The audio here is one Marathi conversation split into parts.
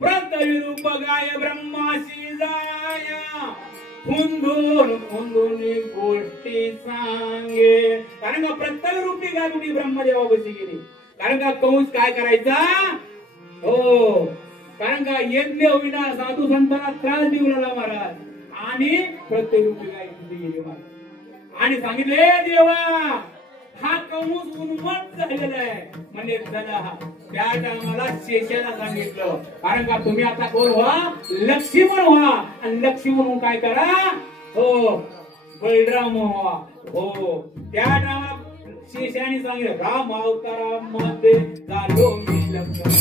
प्रत्यरूप गाय ब्रह्माशी जाया कुंदून कुंदून गोष्टी सांगे. कारण का प्रत्येक रूपी गाय कुठे ब्रह्मदेवापाशी गेली. कारण का कंस काय करायचा हो. कारण का यज्ञ होईना साधू संतांना त्रास देऊ लागला महाराज. आणि प्रत्येक रूपी गाय कुठे गेली महाराज. आणि सांगितले देवा हा कंस उन्मत्त झालेला आहे. म्हणजे चला त्या टायमाला शेषाला सांगितलं. कारण का तुम्ही आता कोण व्हा लक्ष्मण व्हा. आणि लक्ष्मण म्हणून काय करा हो बलराम व्हा हो. त्या टायमाला शेषाने सांगितलं राम अवतारामध्ये झालो मी लक्ष्मण.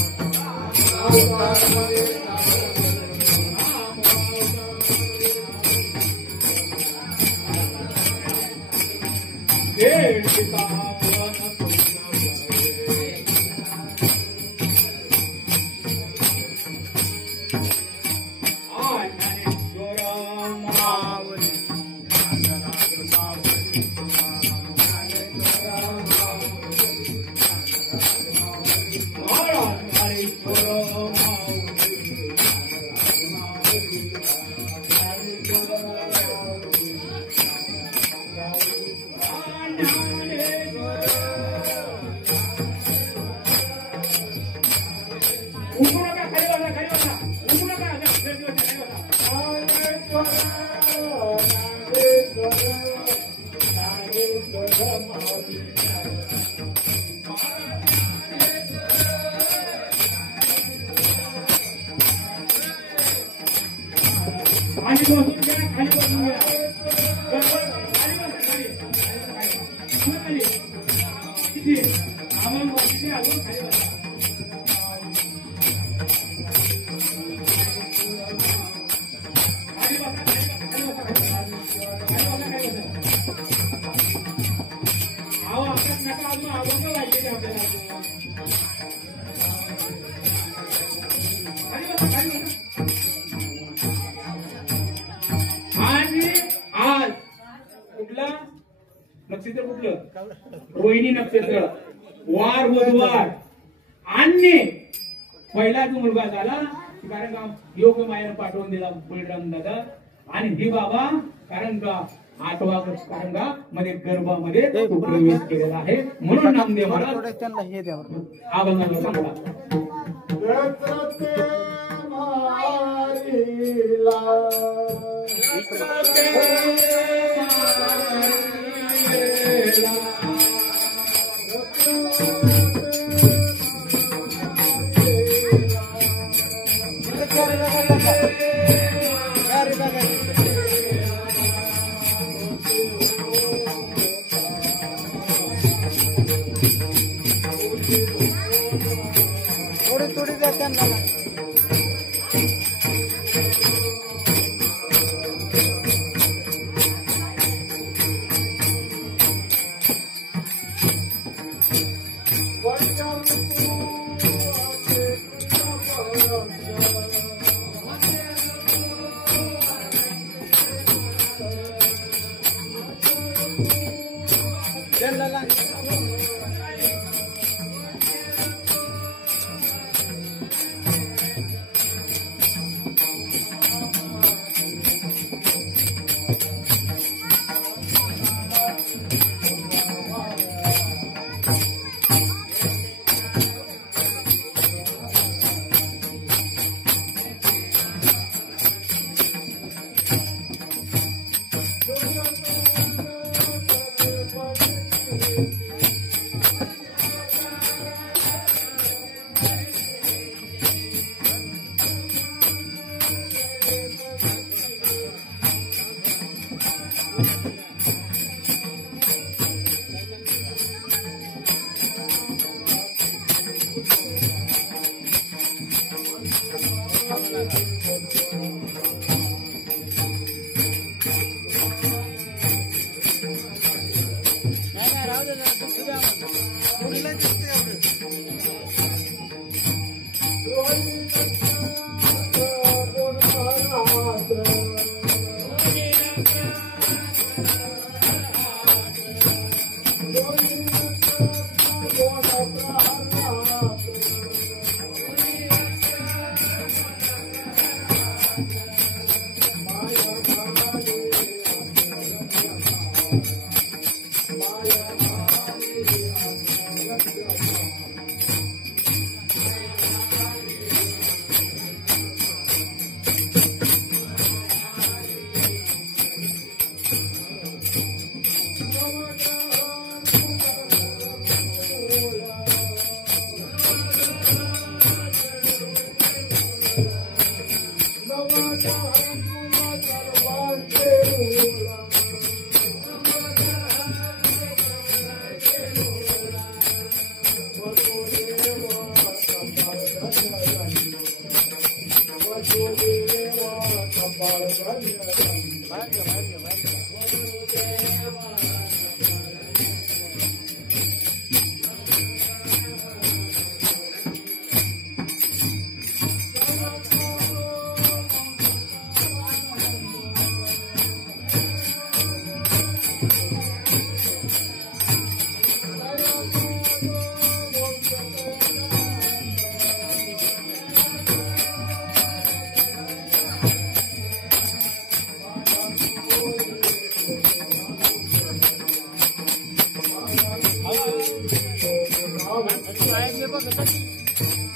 नक्षत्र कुठलं रोहिणी नक्षत्र वार बुधवार. आणि पहिला जो मुलगा झाला कारण का योग मायानं पाठवून दिला बळीराम दादा. आणि ही बाबा कारण का 8वा कारण का मध्ये गर्भामध्ये प्रवेश केलेला आहे. म्हणून नामदेव महाराज अभंगाला सांगला थोडी द्या त्यांना. साहेब बघ